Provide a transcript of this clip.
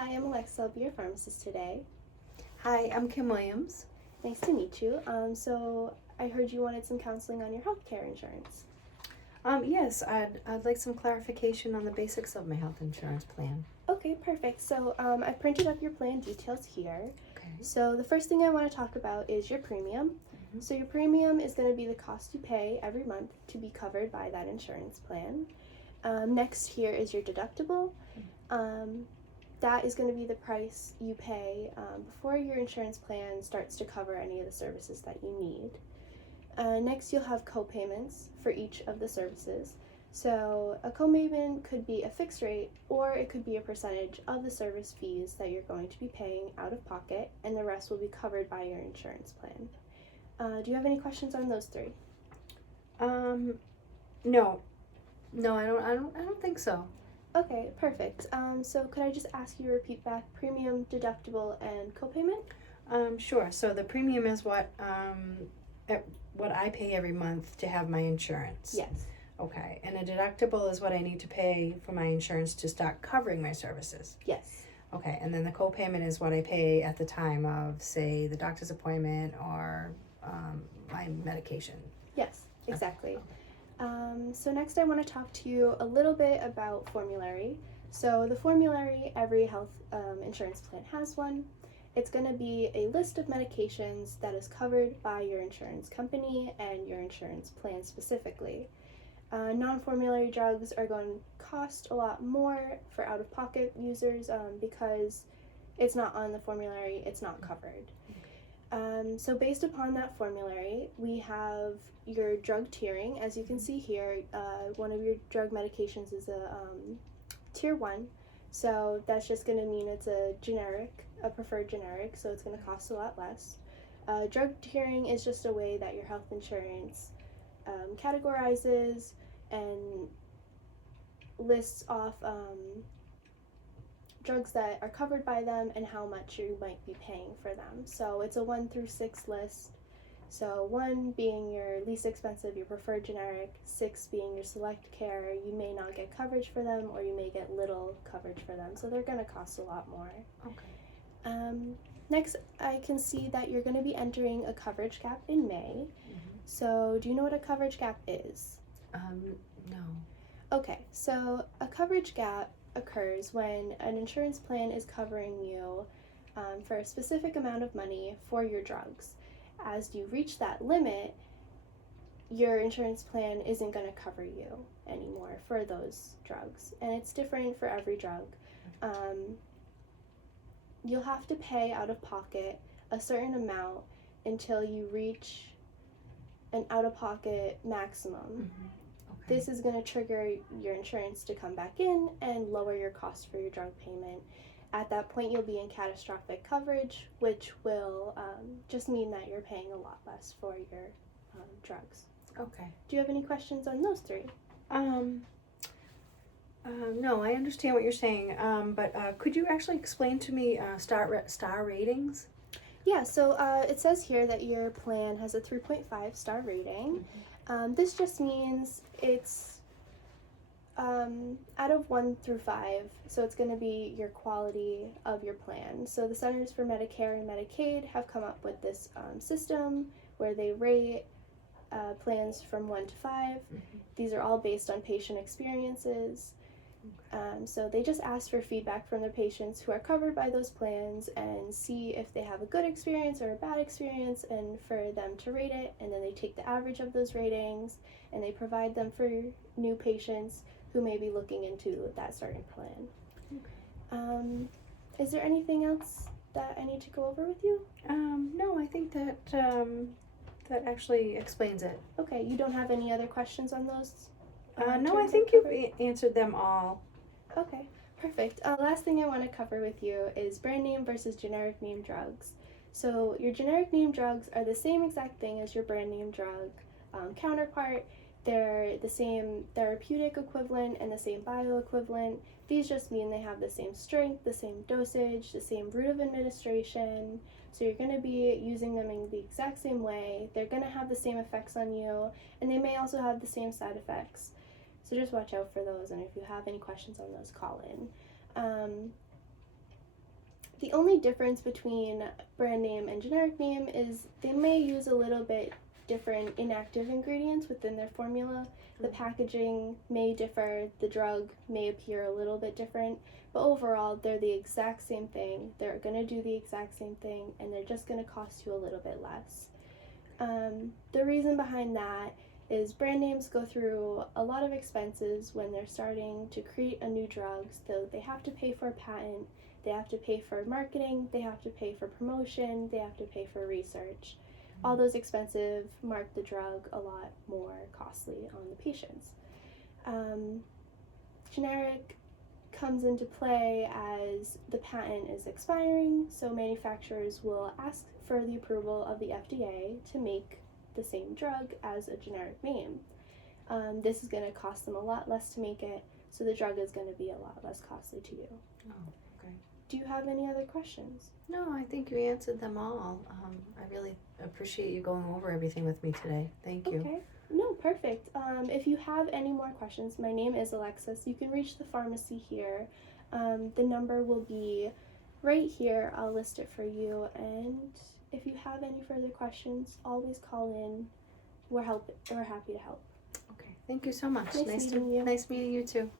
Hi, I'm Alexis. I'll be your pharmacist today. Hi, I'm Kim Williams. Nice to meet you. So I heard you wanted some counseling on your healthcare insurance. Yes, I'd like some clarification on the basics of my health insurance plan. Okay, perfect. So I've printed up your plan details here. Okay. So the first thing I want to talk about is your premium. Mm-hmm. So your premium is going to be the cost you pay every month to be covered by that insurance plan. Next here is your deductible. That is going to be the price you pay before your insurance plan starts to cover any of the services that you need. Next, you'll have co-payments for each of the services. So a co-payment could be a fixed rate, or it could be a percentage of the service fees that you're going to be paying out of pocket, and the rest will be covered by your insurance plan. Do you have any questions on those three? No, I don't think so. Okay, perfect. So could I just ask you to repeat back premium, deductible, and co-payment? Sure. So the premium is what I pay every month to have my insurance. Yes. Okay, and a deductible is what I need to pay for my insurance to start covering my services. Yes. Okay, and then the co-payment is what I pay at the time of, say, the doctor's appointment or my medication. Yes, exactly. So next I want to talk to you a little bit about formulary. So the formulary, every health insurance plan has one. It's going to be a list of medications that is covered by your insurance company and your insurance plan specifically. Non-formulary drugs are going to cost a lot more for out-of-pocket users because it's not on the formulary, it's not covered. So based upon that formulary, we have your drug tiering. As you can see here, one of your drug medications is a tier 1. So that's just going to mean it's a preferred generic, so it's going to cost a lot less. Drug tiering is just a way that your health insurance categorizes and lists off drugs that are covered by them and how much you might be paying for them. So it's a 1 through 6 list. So 1 being your least expensive, your preferred generic, 6 being your select care. You may not get coverage for them, or you may get little coverage for them. So they're going to cost a lot more. Okay. Next, I can see that you're going to be entering a coverage gap in May. Mm-hmm. So do you know what a coverage gap is? No. Okay, so a coverage gap occurs when an insurance plan is covering you for a specific amount of money for your drugs. As you reach that limit, your insurance plan isn't going to cover you anymore for those drugs, and it's different for every drug. You'll have to pay out of pocket a certain amount until you reach an out-of-pocket maximum. Mm-hmm. Okay. This is going to trigger your insurance to come back in and lower your cost for your drug payment. At that point, you'll be in catastrophic coverage, which will just mean that you're paying a lot less for your drugs. Okay. Do you have any questions on those three? No, I understand what you're saying, but could you actually explain to me star ratings? Yeah, so it says here that your plan has a 3.5 star rating. Mm-hmm. This just means it's out of 1 through 5, so it's going to be your quality of your plan. So the Centers for Medicare and Medicaid have come up with this system where they rate plans from 1 to 5. Mm-hmm. These are all based on patient experiences. So they just ask for feedback from their patients who are covered by those plans and see if they have a good experience or a bad experience, and for them to rate it, and then they take the average of those ratings and they provide them for new patients who may be looking into that certain plan. Okay. Is there anything else that I need to go over with you? No, I think that that actually explains it. Okay, you don't have any other questions on those? No, I think you've answered them all. Okay, perfect. Last thing I want to cover with you is brand name versus generic name drugs. So your generic name drugs are the same exact thing as your brand name drug counterpart. They're the same therapeutic equivalent and the same bioequivalent. These just mean they have the same strength, the same dosage, the same route of administration. So you're going to be using them in the exact same way. They're going to have the same effects on you, and they may also have the same side effects. So just watch out for those, and if you have any questions on those, call in. The only difference between brand name and generic name is they may use a little bit different inactive ingredients within their formula. The packaging may differ, the drug may appear a little bit different, but overall they're the exact same thing. They're going to do the exact same thing, and they're just going to cost you a little bit less. The reason behind that is brand names go through a lot of expenses when they're starting to create a new drug. So they have to pay for a patent, they have to pay for marketing, they have to pay for promotion, they have to pay for research. All those expenses mark the drug a lot more costly on the patients. Generic comes into play as the patent is expiring, so manufacturers will ask for the approval of the FDA to make the same drug as a generic name. This is going to cost them a lot less to make it, so the drug is going to be a lot less costly to you. Oh, okay. Do you have any other questions? No, I think you answered them all. I really appreciate you going over everything with me today. Thank you. Okay. No, perfect. If you have any more questions, my name is Alexis. You can reach the pharmacy here. The number will be right here. I'll list it for you. And if you have any further questions, always call in. We're happy to help. Okay. Thank you so much. Nice meeting you. Nice meeting you too.